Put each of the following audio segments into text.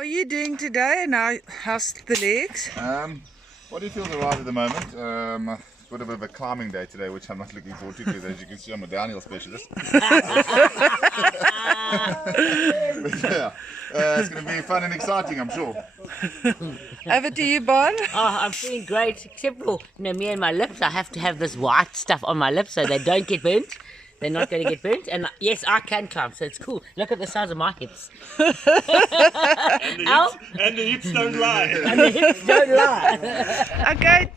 are you doing today and how's the legs? What do you feel the ride at the moment? It's got a bit of a climbing day today, which I'm not looking forward to because, as you can see, I'm a downhill specialist. But yeah, it's going to be fun and exciting, I'm sure. Over to you, Bon. Oh, I'm feeling great, except for, me and my lips. I have to have this white stuff on my lips so they don't get burnt. They're not going to get burnt. And yes, I can climb, so it's cool. Look at the size of my hips. And the hips don't lie. And the hips don't lie. Okay,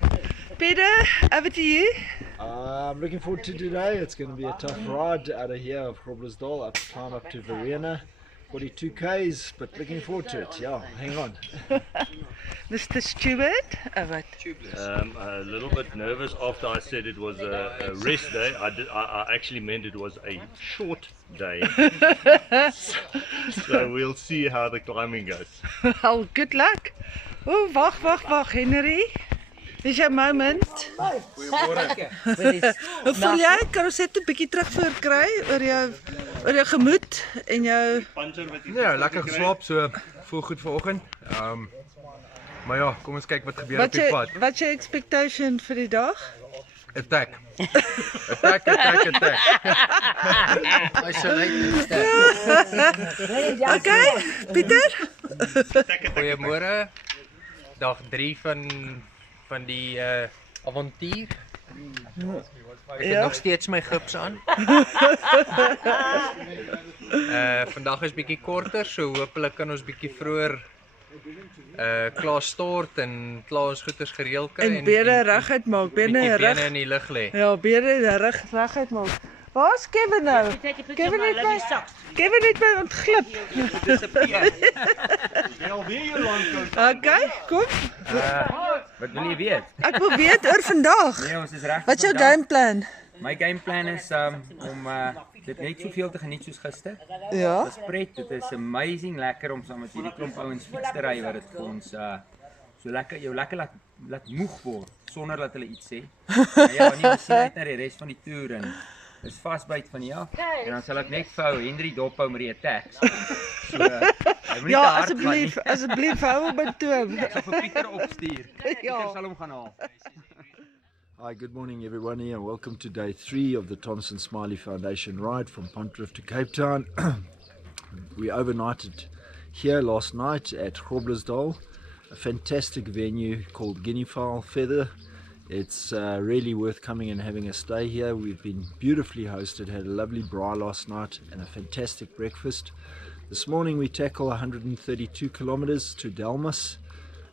Peter, over to you. I'm looking forward to today. It's going to be a tough ride out of here of Groblersdal, climb up to Verena. 42 Ks, but looking forward to it. Yeah, hang on. Mr. Stewart, over. A little bit nervous after I said it was a rest day. I actually meant it was a short day. So we'll see how the climbing goes. Oh, good luck. Oh, wacht, Henry. Dis jou moment. Goeiemorgen. Hoe voel jy? Kan ons net 'n bietjie terugvoer kry oor jou gemoed en jou... Ja, lekker geslaap, so voel goed vanoggend. Maar ja, kom ons kyk wat gebeur op die pad. Wat is jou expectation vir die dag? Attack. Attack. Okay, Pieter. Goeiemôre. Dag 3 van die avontuur. Ek het nog steeds my gips aan. Vandag is bietjie korter, so hopelik kan ons bietjie vroeër klaar stort en klaar ons goeders gereël kry en bene reguit maak, bene in die lug lê. Ja, bene reguit maak. Waar's Kevin nou? Kevin het my ontglip. Okay, kom. Wat wil jy weet? Ek wil weet oor vandag. Nee, ons is reg. Wat is jou gameplan? My gameplan is om dit net soveel te geniet soos gister. Ja. Dit is pret, dit is amazing lekker om saam met hierdie klomp ouens fiets te ry wat dit vir ons so lekker jou laat moeg word sonder dat hulle iets sê. Ja, nie sien uit na die res van die toer en is vasbyt van die af. En dan sal ek net vir Henry dophou met die attacks. So, ja, asseblief hou op my toon. Ek sal vir Pieter opstuur. Pieter sal hom gaan haal. Hi, good morning everyone here. Welcome to day 3 of the Thompson Smiley Foundation ride from Pontriff to Cape Town. We overnighted here last night at Groblersdal, a fantastic venue called Guinea Fowl Feather. It's really worth coming and having a stay here. We've been beautifully hosted, had a lovely braai last night and a fantastic breakfast. This morning we tackle 132 kilometers to Delmas.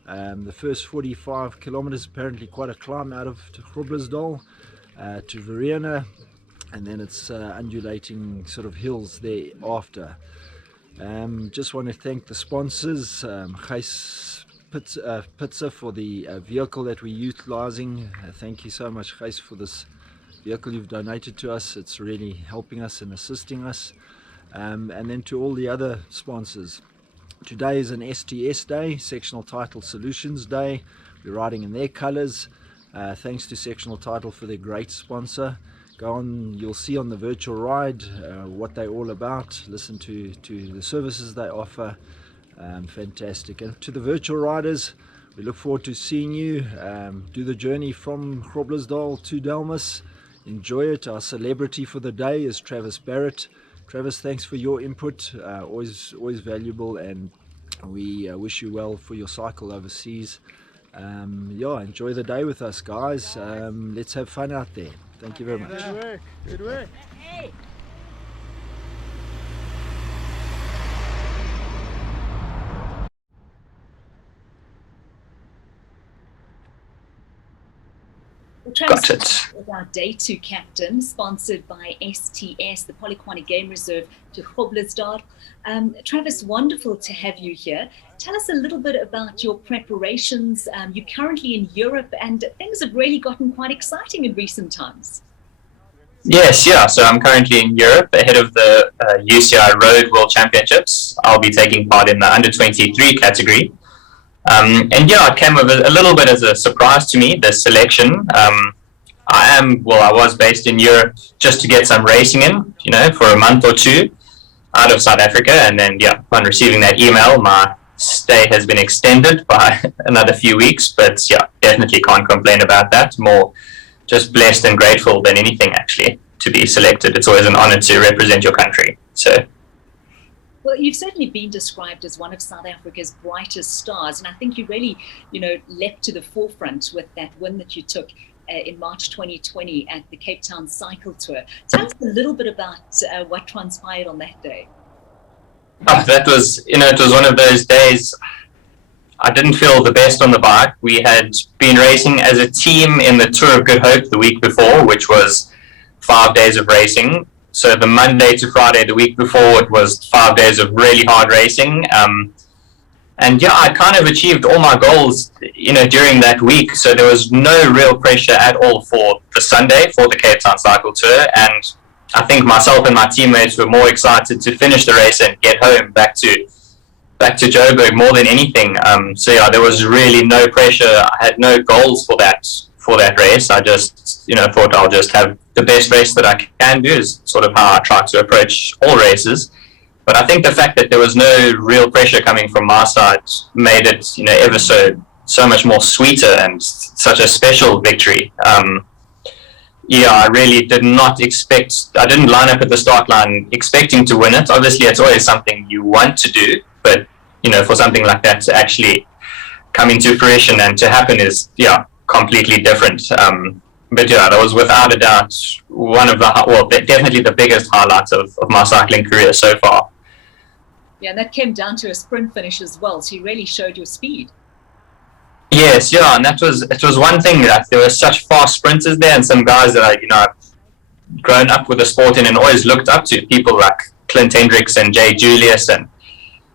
The first 45 kilometers, apparently quite a climb out of Groblersdal to Verena, and then it's undulating sort of hills thereafter. Just want to thank the sponsors, Gijs Pitzer for the vehicle that we're utilizing. Thank you so much, Gijs, for this vehicle you've donated to us. It's really helping us and assisting us. And then to all the other sponsors. Today is an STS day, Sectional Title Solutions Day. We're riding in their colors. Thanks to Sectional Title for their great sponsor. Go on, you'll see on the virtual ride what they're all about. Listen to the services they offer. Fantastic. And to the virtual riders, we look forward to seeing you. Do the journey from Groblersdal to Delmas. Enjoy it. Our celebrity for the day is Travis Barrett. Travis, thanks for your input, always valuable, and we wish you well for your cycle overseas. Yeah, enjoy the day with us, guys. Let's have fun out there. Thank you very much. Good work. Hey. Got it. With our day 2 captain, sponsored by STS, the Polokwane Game Reserve to Groblersdal. Travis, wonderful to have you here. Tell us a little bit about your preparations. You're currently in Europe and things have really gotten quite exciting in recent times. Yes, yeah. So I'm currently in Europe ahead of the UCI Road World Championships. I'll be taking part in the under 23 category. And yeah, it came a little bit as a surprise to me, the selection. I was based in Europe just to get some racing in, for a month or two out of South Africa. And then, yeah, upon receiving that email, my stay has been extended by another few weeks, but yeah, definitely can't complain about that. More just blessed and grateful than anything, actually, to be selected. It's always an honor to represent your country. So. Well, you've certainly been described as one of South Africa's brightest stars, and I think you really, leapt to the forefront with that win that you took in March 2020 at the Cape Town Cycle Tour. Tell us a little bit about what transpired on that day. Oh, that was, it was one of those days I didn't feel the best on the bike. We had been racing as a team in the Tour of Good Hope the week before, which was 5 days of racing. So the Monday to Friday the week before, it was 5 days of really hard racing. And yeah, I kind of achieved all my goals, during that week. So there was no real pressure at all for the Sunday, for the Cape Town Cycle Tour. And I think myself and my teammates were more excited to finish the race and get home back to Joburg more than anything. So yeah, there was really no pressure. I had no goals for that race. I just, thought I'll just have the best race that I can do, is sort of how I try to approach all races. But I think the fact that there was no real pressure coming from my side made it, ever so much more sweeter and such a special victory. Yeah, I really did not expect, I didn't line up at the start line expecting to win it. Obviously, it's always something you want to do, but, for something like that to actually come into fruition and to happen is, completely different. But yeah, that was without a doubt definitely the biggest highlight of my cycling career so far. Yeah, and that came down to a sprint finish as well, so you really showed your speed. Yes, yeah, and it was one thing that there were such fast sprinters there, and some guys that I've grown up with the sport in and always looked up to, people like Clint Hendricks and Jay Julius, and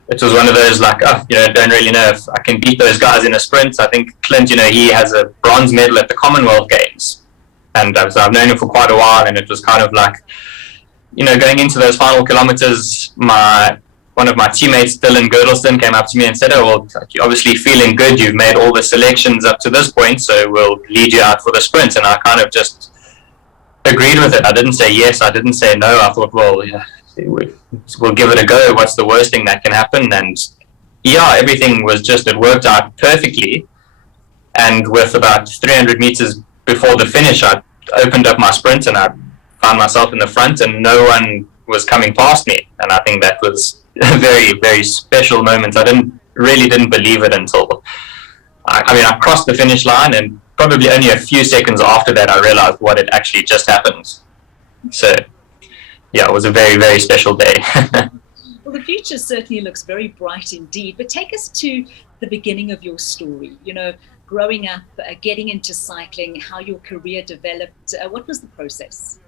it was one of those don't really know if I can beat those guys in a sprint. I think Clint, he has a bronze medal at the Commonwealth Games, and I've known him for quite a while, and it was kind of like, going into those final kilometers, one of my teammates, Dylan Girdleston, came up to me and said, "Oh, well, you're obviously feeling good. You've made all the selections up to this point, so we'll lead you out for the sprint." And I kind of just agreed with it. I didn't say yes. I didn't say no. I thought, well, yeah, we'll give it a go. What's the worst thing that can happen? And yeah, everything it worked out perfectly. And with about 300 meters before the finish, I opened up my sprint and I found myself in the front, and no one was coming past me. And I think that was a very, very special moment. I didn't believe it until I crossed the finish line, and probably only a few seconds after that I realized what had actually just happened. So yeah, it was a very, very special day. Well, the future certainly looks very bright indeed, but take us to the beginning of your story, growing up, getting into cycling, how your career developed. What was the process?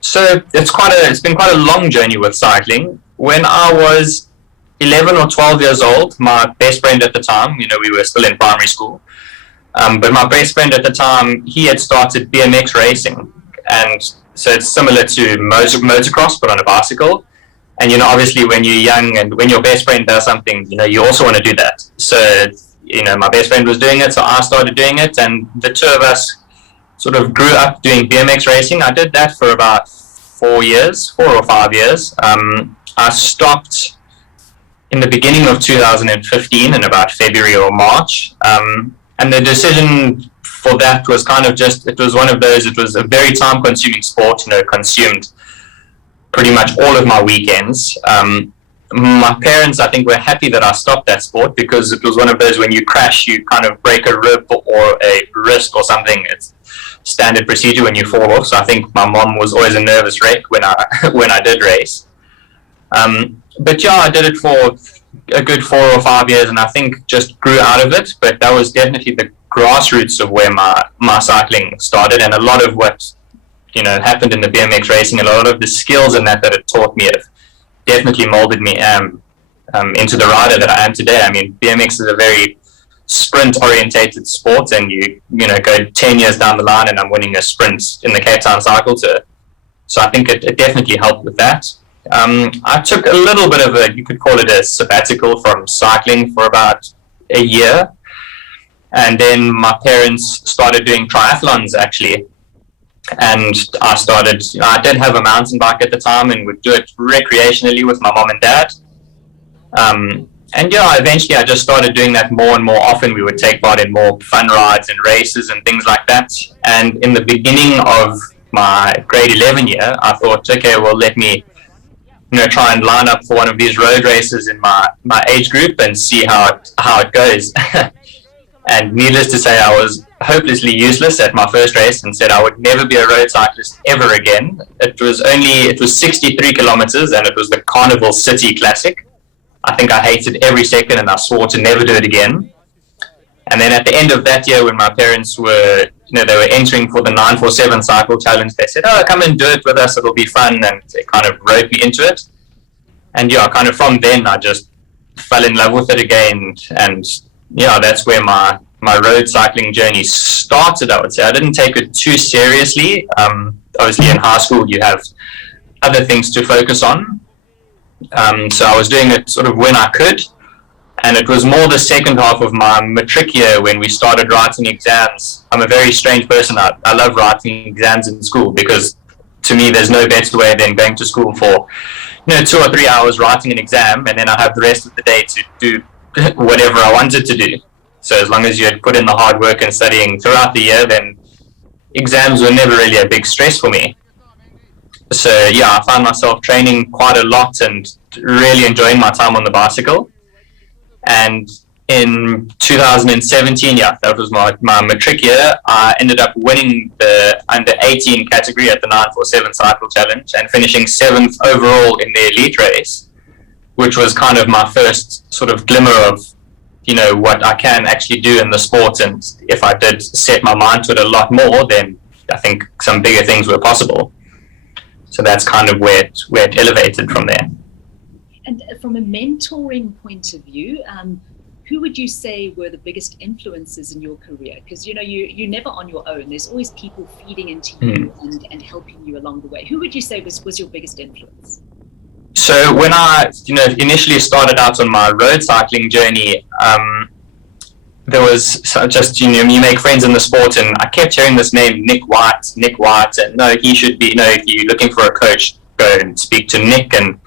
So it's been quite a long journey with cycling. When I was 11 or 12 years old, my best friend at the time, we were still in primary school, but my best friend at the time, he had started BMX racing. And so it's similar to motocross, but on a bicycle. And, obviously when you're young and when your best friend does something, you also want to do that. So, my best friend was doing it, so I started doing it, and the two of us sort of grew up doing BMX racing. I did that for about 4 or 5 years. I stopped in the beginning of 2015 in about February or March. And the decision for that was kind of it was one of those, it was a very time consuming sport, consumed pretty much all of my weekends. My parents, I think, were happy that I stopped that sport, because it was one of those, when you crash, you kind of break a rib or a wrist or something. It's standard procedure when you fall off. So I think my mom was always a nervous wreck when I did race. But yeah, I did it for a good 4 or 5 years, and I think just grew out of it. But that was definitely the grassroots of where my cycling started, and a lot of what happened in the BMX racing, a lot of the skills in that it taught me have definitely molded me into the rider that I am today. I mean, BMX is a very sprint-orientated sport, and you go 10 years down the line and I'm winning a sprint in the Cape Town Cycle Tour. So I think it definitely helped with that. I took a little bit of you could call it a sabbatical from cycling for about a year. And then my parents started doing triathlons, actually. And I did have a mountain bike at the time and would do it recreationally with my mom and dad. And yeah, eventually I just started doing that more and more often. We would take part in more fun rides and races and things like that. And in the beginning of my grade 11 year, I thought, okay, well, let me try and line up for one of these road races in my age group and see how it goes. And needless to say, I was hopelessly useless at my first race and said I would never be a road cyclist ever again. It was 63 kilometers and it was the Carnival City Classic. I think I hated every second and I swore to never do it again. And then at the end of that year, when my parents were, they were entering for the 947 cycle challenge, they said, oh, come and do it with us, it'll be fun. And they kind of wrote me into it. And yeah, kind of from then, I just fell in love with it again. And yeah, that's where my road cycling journey started, I would say. I didn't take it too seriously. Obviously, in high school, you have other things to focus on. So I was doing it sort of when I could. And it was more the second half of my matric year when we started writing exams. I'm a very strange person. I love writing exams in school because to me there's no better way than going to school for 2 or 3 hours writing an exam, and then I have the rest of the day to do whatever I wanted to do. So as long as you had put in the hard work and studying throughout the year, then exams were never really a big stress for me. So yeah, I found myself training quite a lot and really enjoying my time on the bicycle. And in 2017, yeah, that was my matric year, I ended up winning the under 18 category at the 947 cycle challenge and finishing 7th overall in the elite race, which was kind of my first sort of glimmer of, what I can actually do in the sport. And if I did set my mind to it a lot more, then I think some bigger things were possible. So that's kind of where it elevated from there. And from a mentoring point of view, who would you say were the biggest influences in your career? Because you're never on your own. There's always people feeding into you and helping you along the way. Who would you say was your biggest influence? So when I initially started out on my road cycling journey, there was just you make friends in the sport, and I kept hearing this name Nick White, and no, he should be. If you're looking for a coach, go and speak to Nick. And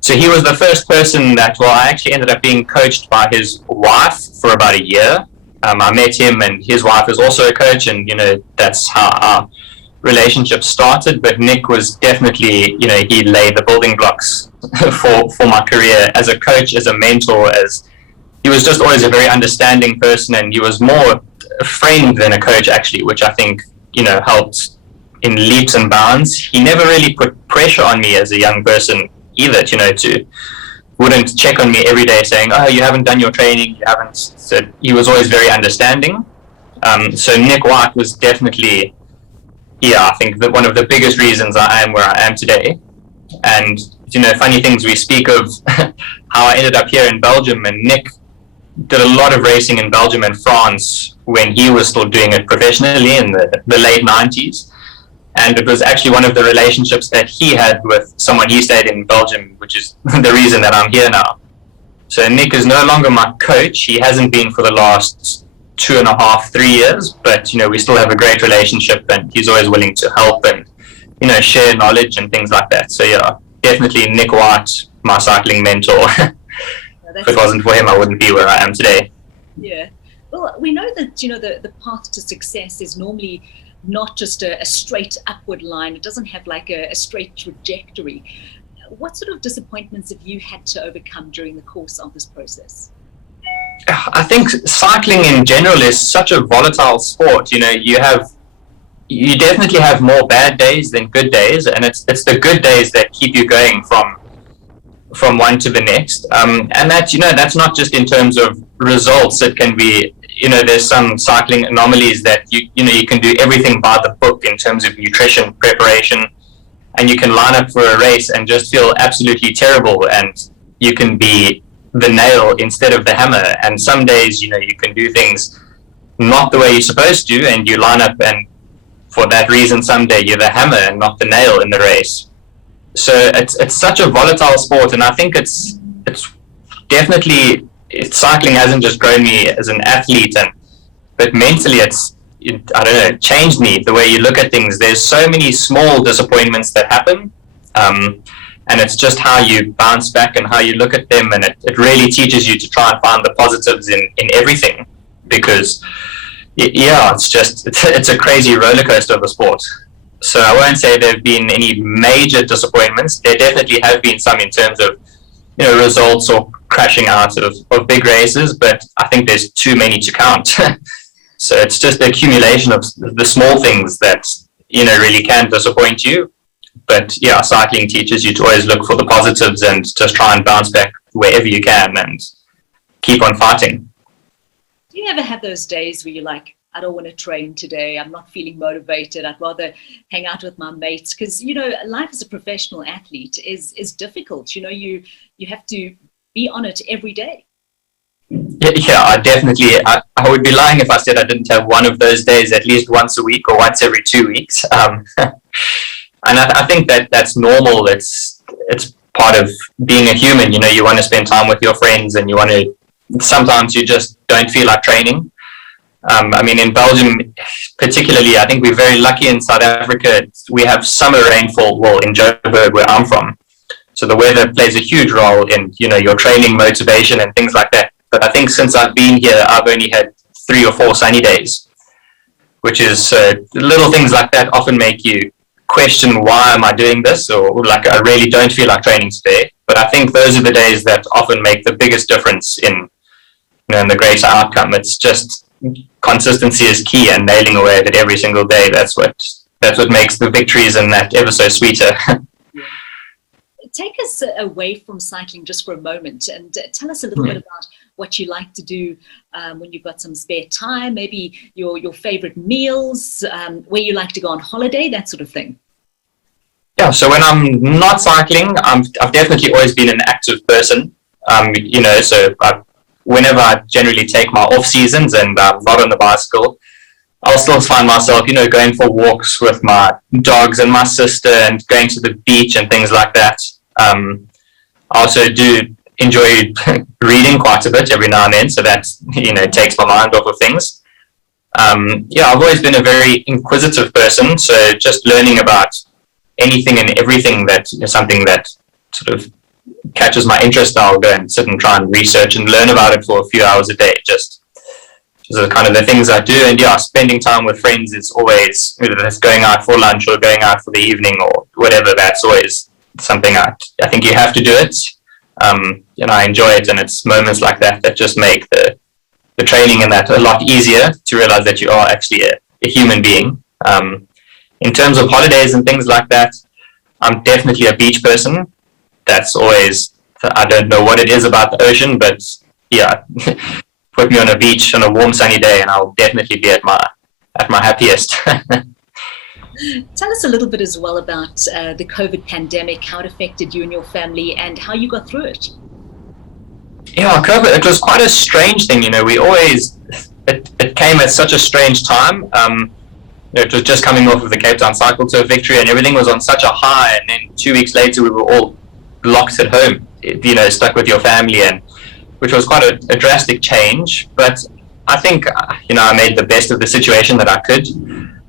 so he was the first person that, I actually ended up being coached by his wife for about a year. I met him and his wife is also a coach, and, that's how our relationship started. But Nick was definitely, he laid the building blocks for my career as a coach, as a mentor, he was just always a very understanding person, and he was more a friend than a coach, actually, which I think, helped in leaps and bounds. He never really put pressure on me as a young person either, wouldn't check on me every day saying, oh, you haven't done your training, you haven't. So he was always very understanding. So Nick White was definitely, I think that one of the biggest reasons I am where I am today. And, funny things, we speak of how I ended up here in Belgium, and Nick did a lot of racing in Belgium and France when he was still doing it professionally in the late 90s. And it was actually one of the relationships that he had with someone he stayed in Belgium, which is the reason that I'm here now. So Nick is no longer my coach. He hasn't been for the last 2.5, 3 years, but, we still have a great relationship, and he's always willing to help and, share knowledge and things like that. So yeah, definitely Nick White, my cycling mentor. If it wasn't for him, I wouldn't be where I am today. Yeah. Well, we know that, the path to success is normally not just a straight upward line. It doesn't have like a straight trajectory. What sort of disappointments have you had to overcome during the course of this process? I think cycling in general is such a volatile sport. You definitely have more bad days than good days, and it's the good days that keep you going from one to the next. And that's not just in terms of results. It can be, there's some cycling anomalies that you can do everything by the book in terms of nutrition, preparation, and you can line up for a race and just feel absolutely terrible, and you can be the nail instead of the hammer. And some days, you can do things not the way you're supposed to, and you line up, and for that reason, someday you're the hammer and not the nail in the race. So it's such a volatile sport, and I think it's definitely, cycling hasn't just grown me as an athlete, but mentally it changed me, the way you look at things. There's so many small disappointments that happen. and it's just how you bounce back and how you look at them, and it really teaches you to try and find the positives in everything, because yeah, it's a crazy roller coaster of a sport. So I won't say there have been any major disappointments. There definitely have been some in terms of, results or crashing out of big races, but I think there's too many to count. So it's just the accumulation of the small things that, really can disappoint you. But yeah, cycling teaches you to always look for the positives and just try and bounce back wherever you can and keep on fighting. Do you ever have those days where you're like, I don't want to train today, I'm not feeling motivated, I'd rather hang out with my mates? Because, life as a professional athlete is difficult. You have to be on it every day. Yeah, I would be lying if I said I didn't have one of those days at least once a week or once every 2 weeks. And I think that's normal. It's part of being a human. You want to spend time with your friends, and sometimes you just don't feel like training. In Belgium particularly, I think we're very lucky in South Africa. We have summer rainfall, in Joburg, where I'm from. So the weather plays a huge role in, your training motivation and things like that. But I think since I've been here, I've only had 3 or 4 sunny days, which is little things like that often make you question, why am I doing this? Or like, I really don't feel like training today. But I think those are the days that often make the biggest difference in the greater outcome. It's just consistency is key, and nailing away at it every single day. That's what makes the victories and that ever so sweeter. Take us away from cycling just for a moment and tell us a little bit about what you like to do when you've got some spare time, maybe your favorite meals, where you like to go on holiday, that sort of thing. Yeah, so when I'm not cycling, I've definitely always been an active person. Whenever I generally take my off seasons and I'm not on the bicycle, I'll still find myself, going for walks with my dogs and my sister and going to the beach and things like that. I also do enjoy reading quite a bit every now and then, so that, takes my mind off of things. I've always been a very inquisitive person, so just learning about anything and everything that is something that sort of catches my interest, I'll go and sit and try and research and learn about it for a few hours a day. Just are kind of the things I do. And spending time with friends is always, whether that's going out for lunch or going out for the evening or whatever, that's always something I think you have to do it. I enjoy it, and it's moments like that just make the training and that a lot easier, to realize that you are actually a human being. In terms of holidays and things like that, I'm definitely a beach person. That's always, I don't know what it is about the ocean, but yeah, put me on a beach on a warm sunny day and I'll definitely be at my happiest. Tell us a little bit as well about the COVID pandemic, how it affected you and your family and how you got through it. Yeah, COVID, it was quite a strange thing. It came at such a strange time. It was just coming off of the Cape Town Cycle Tour victory, and everything was on such a high, and then 2 weeks later we were all locked at home, stuck with your family, and which was quite a drastic change. But I think I made the best of the situation that I could.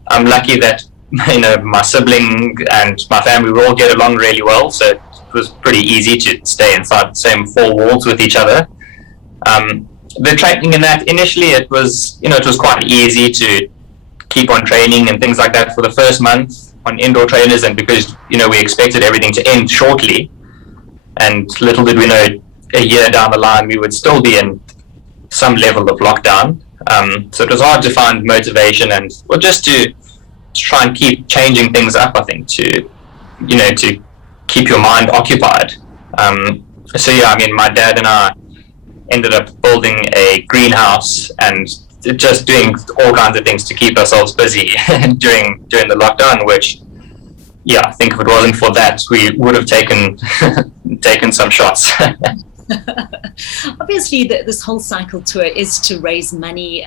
I'm lucky that my sibling and my family we all get along really well, so it was pretty easy to stay inside the same 4 walls with each other. The training in that, initially it was quite easy to keep on training and things like that for the first month on indoor trainers, and because we expected everything to end shortly, and little did we know a year down the line we would still be in some level of lockdown. So it was hard to find motivation and just to try and keep changing things up, I think, to keep your mind occupied. My dad and I ended up building a greenhouse and just doing all kinds of things to keep ourselves busy during the lockdown, which I think if it wasn't for that we would have taken some shots. Obviously, this whole cycle tour is to raise money,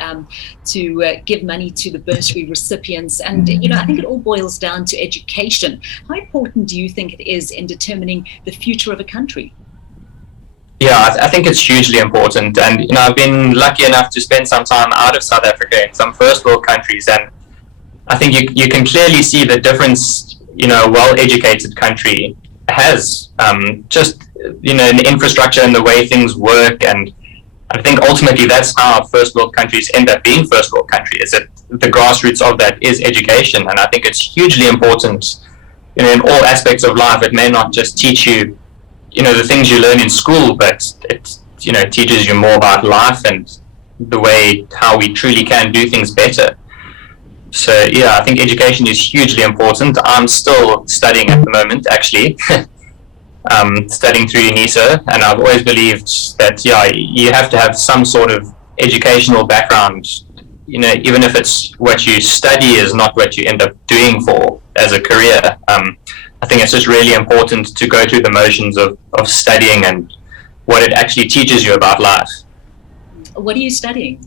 to give money to the bursary recipients, and I think it all boils down to education. How important do you think it is in determining the future of a country? Yeah, I think it's hugely important, and I've been lucky enough to spend some time out of South Africa in some first world countries, and I think you can clearly see the difference, a well-educated country has, just, you know, the infrastructure and the way things work. And I think ultimately that's how first world countries end up being first world countries, is that the grassroots of that is education. And I think it's hugely important, you know, in all aspects of life. It may not just teach you, you know, the things you learn in school, but it, you know, teaches you more about life and the way how we truly can do things better. So yeah, I think education is hugely important. I'm still studying at the moment, actually. Studying through UNISA, and I've always believed that, yeah, you have to have some sort of educational background. You know, even if it's what you study is not what you end up doing for as a career. I think it's just really important to go through the motions of studying and what it actually teaches you about life. What are you studying?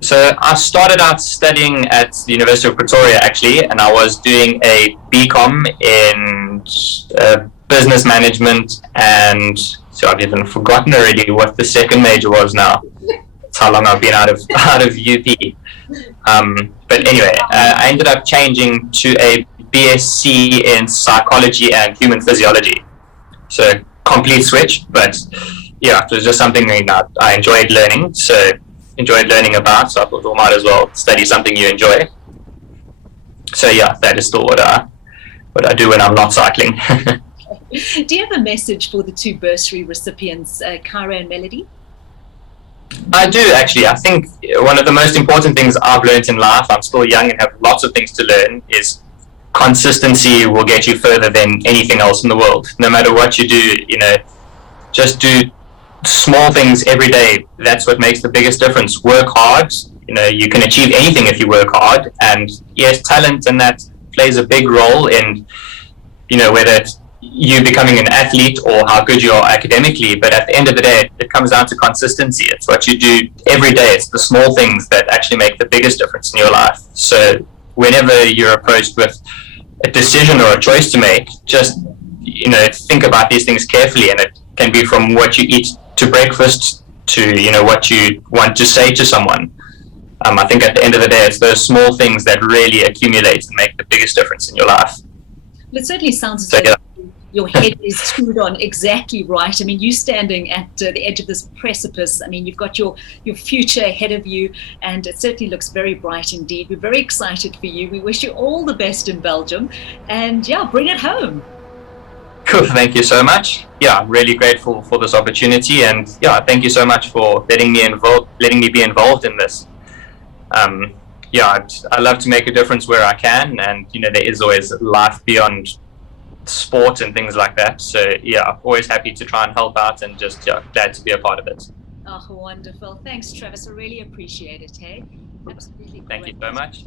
So I started out studying at the University of Pretoria, actually, and I was doing a BCom in business management, and so I've even forgotten already what the second major was now. That's how long I've been out of UP. But anyway, I ended up changing to a BSc in psychology and human physiology. So complete switch, but yeah, it was just something that I enjoyed learning. So enjoyed learning about, so I thought, well, might as well study something you enjoy. So yeah, that is still what I do when I'm not cycling. Do you have a message for the two bursary recipients, Kyra and Melody? I do, actually. I think one of the most important things I've learned in life, I'm still young and have lots of things to learn, is consistency will get you further than anything else in the world. No matter what you do, you know, just do small things every day. That's what makes the biggest difference. Work hard. You know, you can achieve anything if you work hard. And yes, talent and that plays a big role in, you know, whether it's you becoming an athlete or how good you are academically. But at the end of the day, it comes down to consistency. It's what you do every day. It's the small things that actually make the biggest difference in your life. So whenever you're approached with a decision or a choice to make, just, you know, think about these things carefully. And it can be from what you eat to breakfast to, you know, what you want to say to someone. I think at the end of the day, it's those small things that really accumulate and make the biggest difference in your life. Well, it certainly sounds as though your head is screwed on exactly right. I mean, you standing at the edge of this precipice. I mean, you've got your future ahead of you, and it certainly looks very bright indeed. We're very excited for you. We wish you all the best in Belgium, and yeah, bring it home. Cool, thank you so much. Yeah, I'm really grateful for this opportunity, and yeah, thank you so much for letting me be involved in this. Yeah, I love to make a difference where I can, and you know, there is always life beyond sport and things like that. So yeah, always happy to try and help out, and just glad to be a part of it. Oh, wonderful. Thanks, Travis. I really appreciate it. Hey, absolutely. Thank you so much.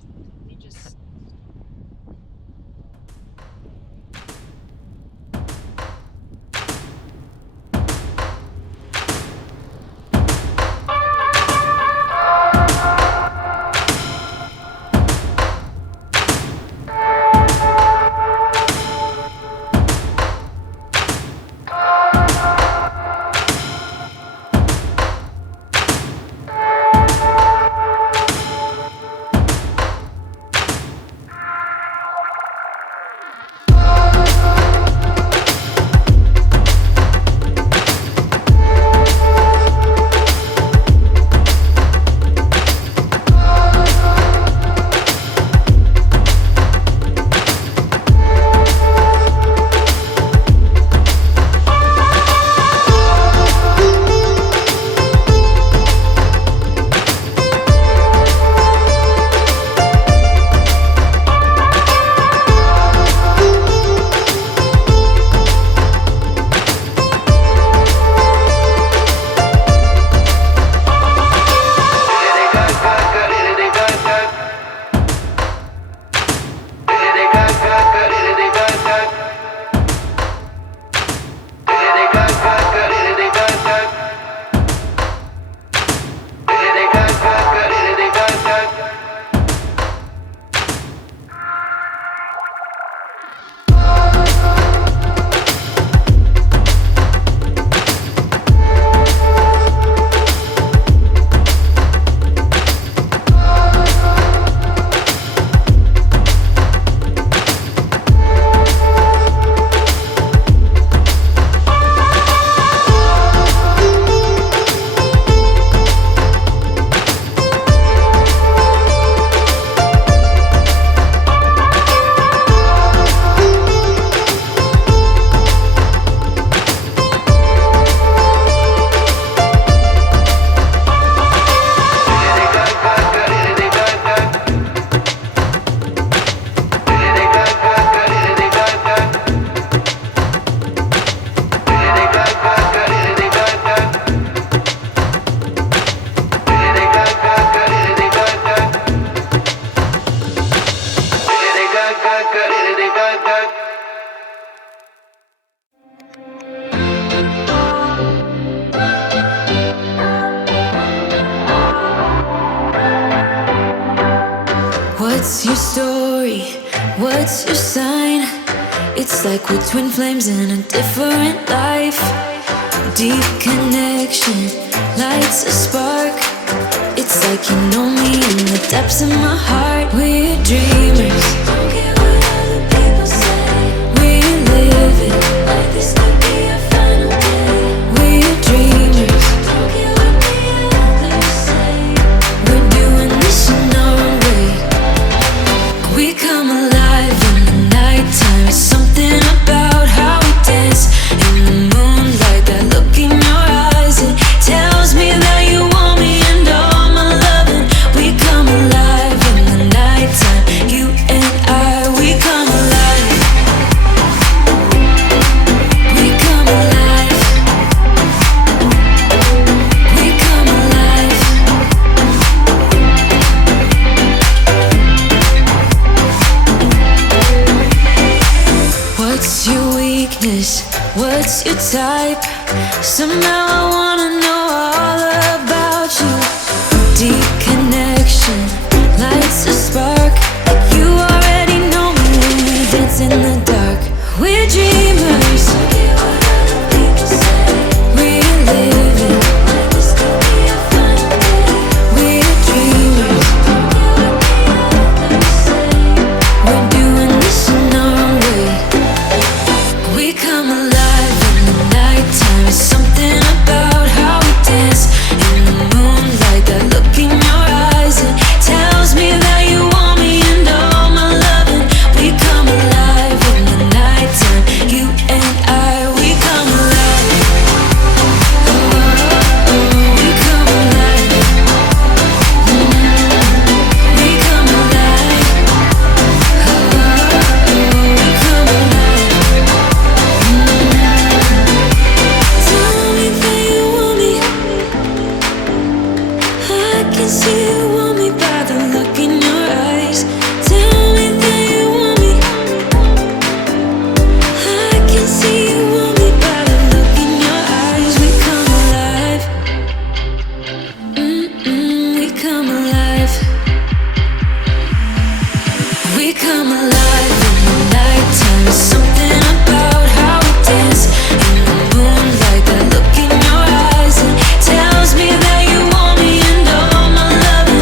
What's your story? What's your sign? It's like we're twin flames in a different life. Deep connection lights a spark. It's like you know me in the depths of my heart. We're dreamers. Don't care what other people say. We're living like this could be our final day. We're dreamers. Don't care what the others say. We're doing this in our own way. We come alive in the nighttime. It's something about how we dance in the moonlight. That look in your eyes, it tells me that you want me and all my loving. We come alive in the nighttime. You and I, we come alive. We come alive. We come alive. What's your weakness? What's your type? Somehow I wanna know all about you. Deep connection lights a spark. You already know me when we dance in the dark. We're dreamers. We're living like this could be our final day. We're dreamers. We're doing this in our own way. We come alive in the nighttime. It's something about how we dance in the moonlight. That look in your eyes, it tells me that you want me and all my loving. We come alive in the nighttime. You and I, we come alive. Oh, oh, we come alive. We come alive. Oh, we come alive. Tell me that you want me. I can see you want me by the look in your eyes. Tell me that you want me. I can see you want me by the look in your eyes. We come alive. We come alive. We come alive in the nighttime. It's something about how we dance in the moonlight. That look in your eyes, it tells me that you want me and all my loving.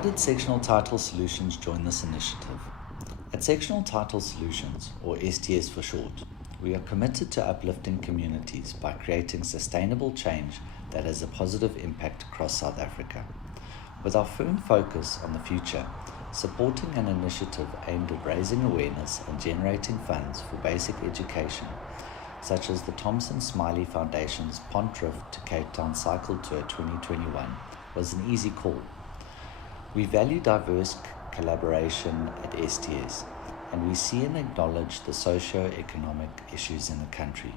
Why did Sectional Title Solutions join this initiative? At Sectional Title Solutions, or STS for short, we are committed to uplifting communities by creating sustainable change that has a positive impact across South Africa. With our firm focus on the future, supporting an initiative aimed at raising awareness and generating funds for basic education, such as the Thomson Smiley Foundation's Pontrift to Cape Town Cycle Tour 2021, was an easy call. We value diverse collaboration at STS, and we see and acknowledge the socio-economic issues in the country.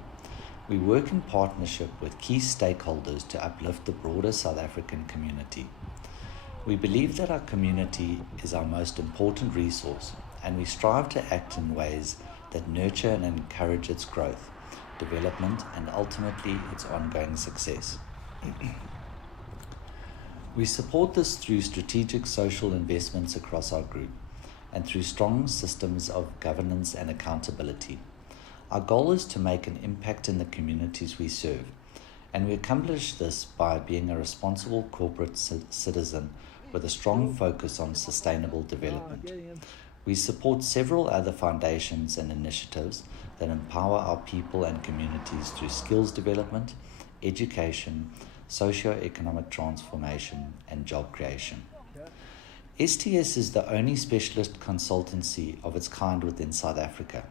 We work in partnership with key stakeholders to uplift the broader South African community. We believe that our community is our most important resource, and we strive to act in ways that nurture and encourage its growth, development, and ultimately its ongoing success. We support this through strategic social investments across our group and through strong systems of governance and accountability. Our goal is to make an impact in the communities we serve, and we accomplish this by being a responsible corporate citizen with a strong focus on sustainable development. We support several other foundations and initiatives that empower our people and communities through skills development, education, socio-economic transformation, and job creation. STS is the only specialist consultancy of its kind within South Africa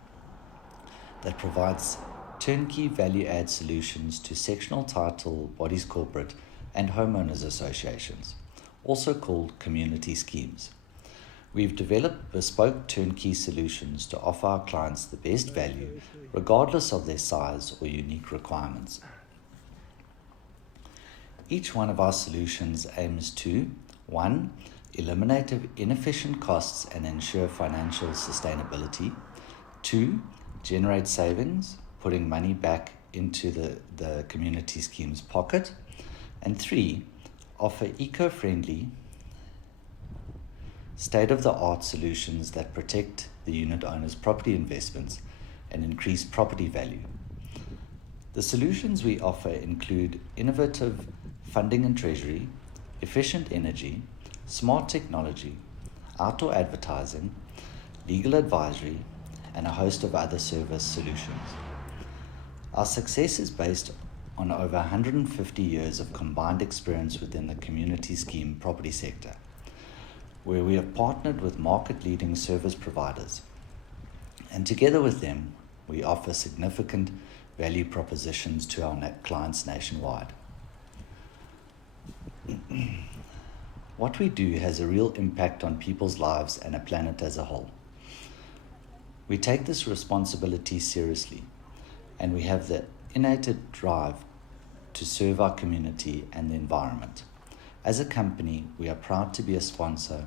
that provides turnkey value-add solutions to sectional title bodies corporate and homeowners associations, also called community schemes. We've developed bespoke turnkey solutions to offer our clients the best value, regardless of their size or unique requirements. Each one of our solutions aims to 1. Eliminate inefficient costs and ensure financial sustainability. 2. Generate savings, putting money back into the community scheme's pocket. And 3. Offer eco-friendly, state-of-the-art solutions that protect the unit owner's property investments and increase property value. The solutions we offer include innovative funding and treasury, efficient energy, smart technology, outdoor advertising, legal advisory, and a host of other service solutions. Our success is based on over 150 years of combined experience within the community scheme property sector, where we have partnered with market-leading service providers, and together with them, we offer significant value propositions to our clients nationwide. What we do has a real impact on people's lives and a planet as a whole. We take this responsibility seriously, and we have the innate drive to serve our community and the environment. As a company, we are proud to be a sponsor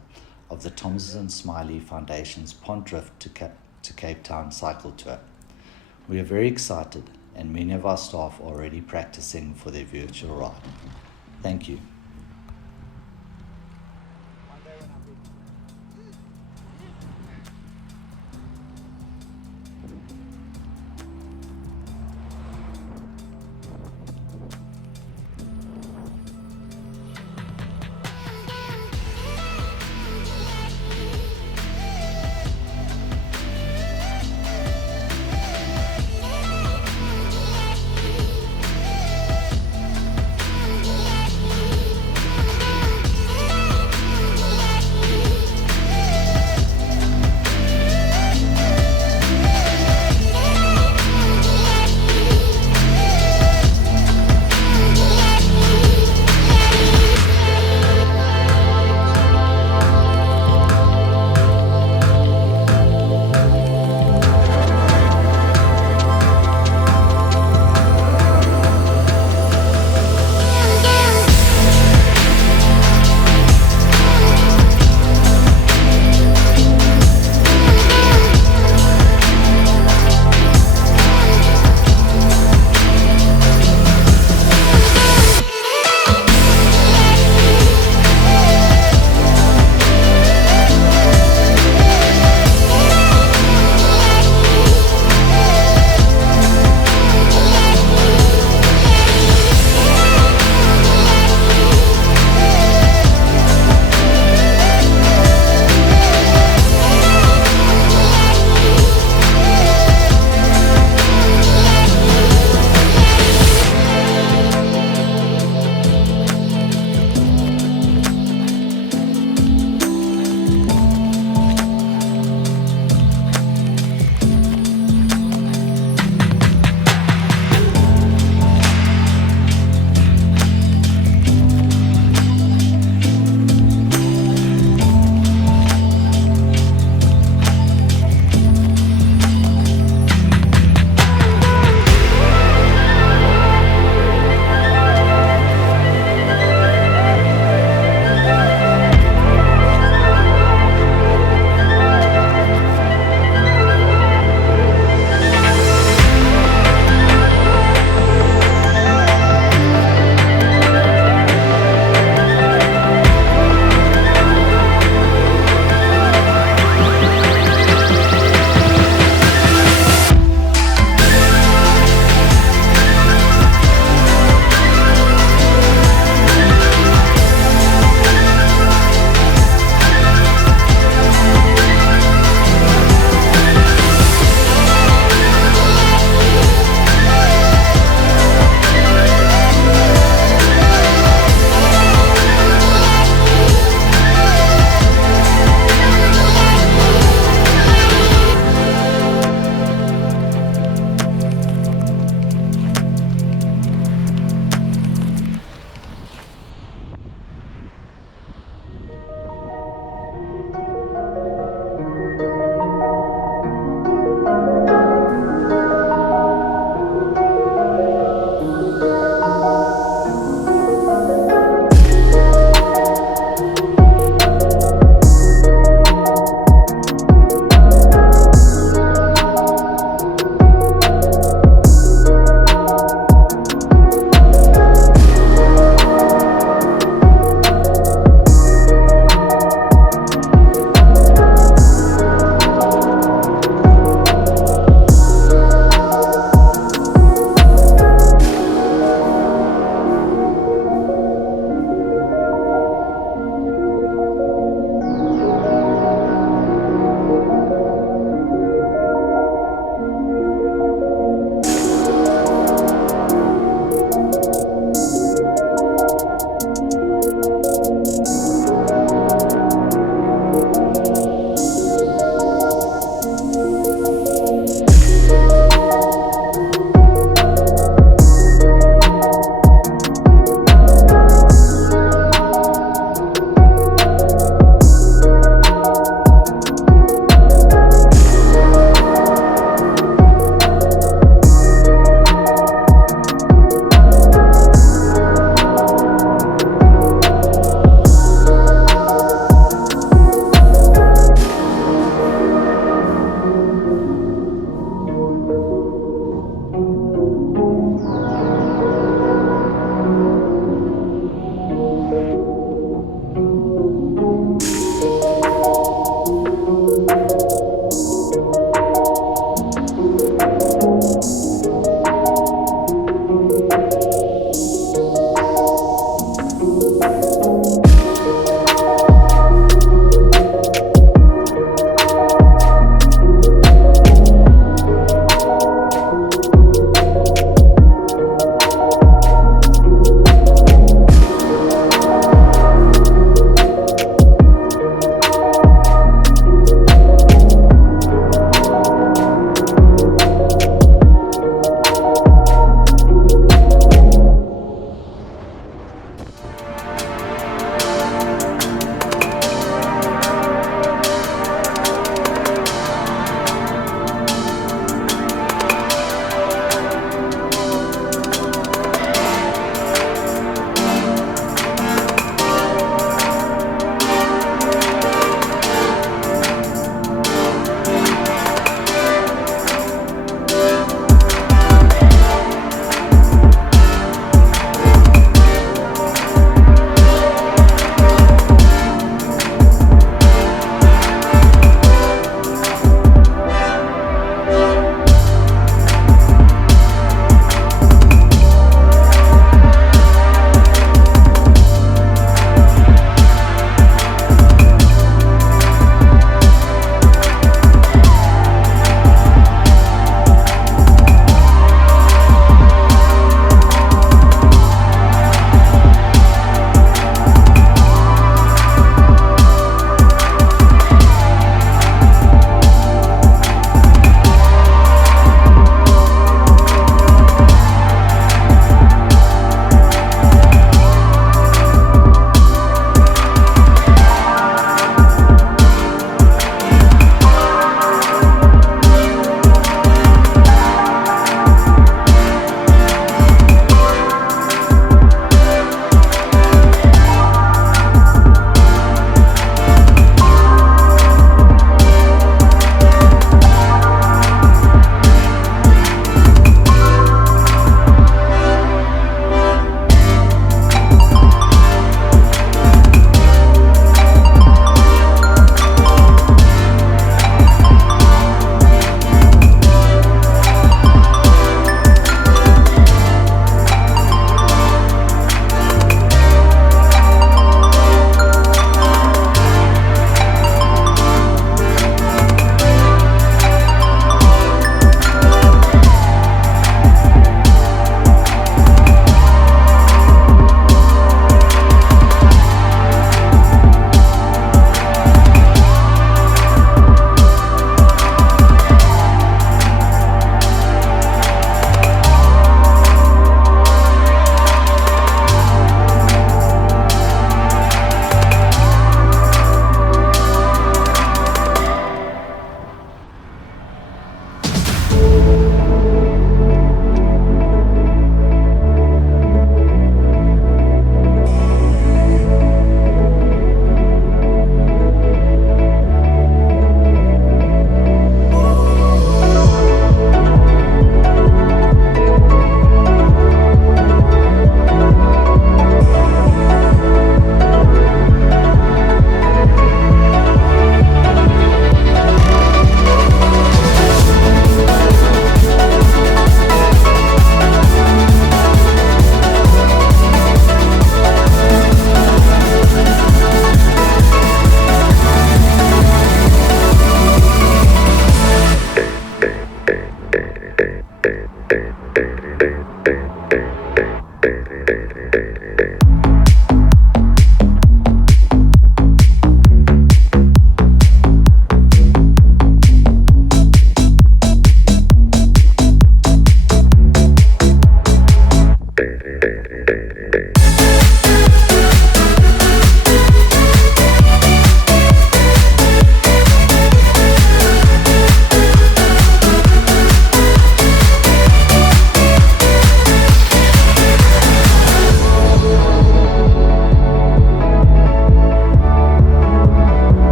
of the Thomson Smiley Foundation's Pontrift to Cape Town Cycle Tour. We are very excited, and many of our staff are already practicing for their virtual ride. Thank you.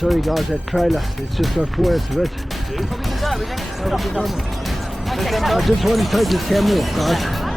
Sorry guys, that trailer, it's just got forward to it. I just want to take his camera off, guys.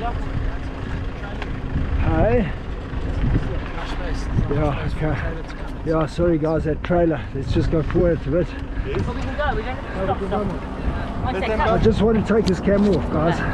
Hey. Yeah, okay. Yeah, sorry guys, that trailer. Let's just go forward a bit. Well, we can go. We don't have to stop. Once they come. I just want to take this camera off, guys. Go.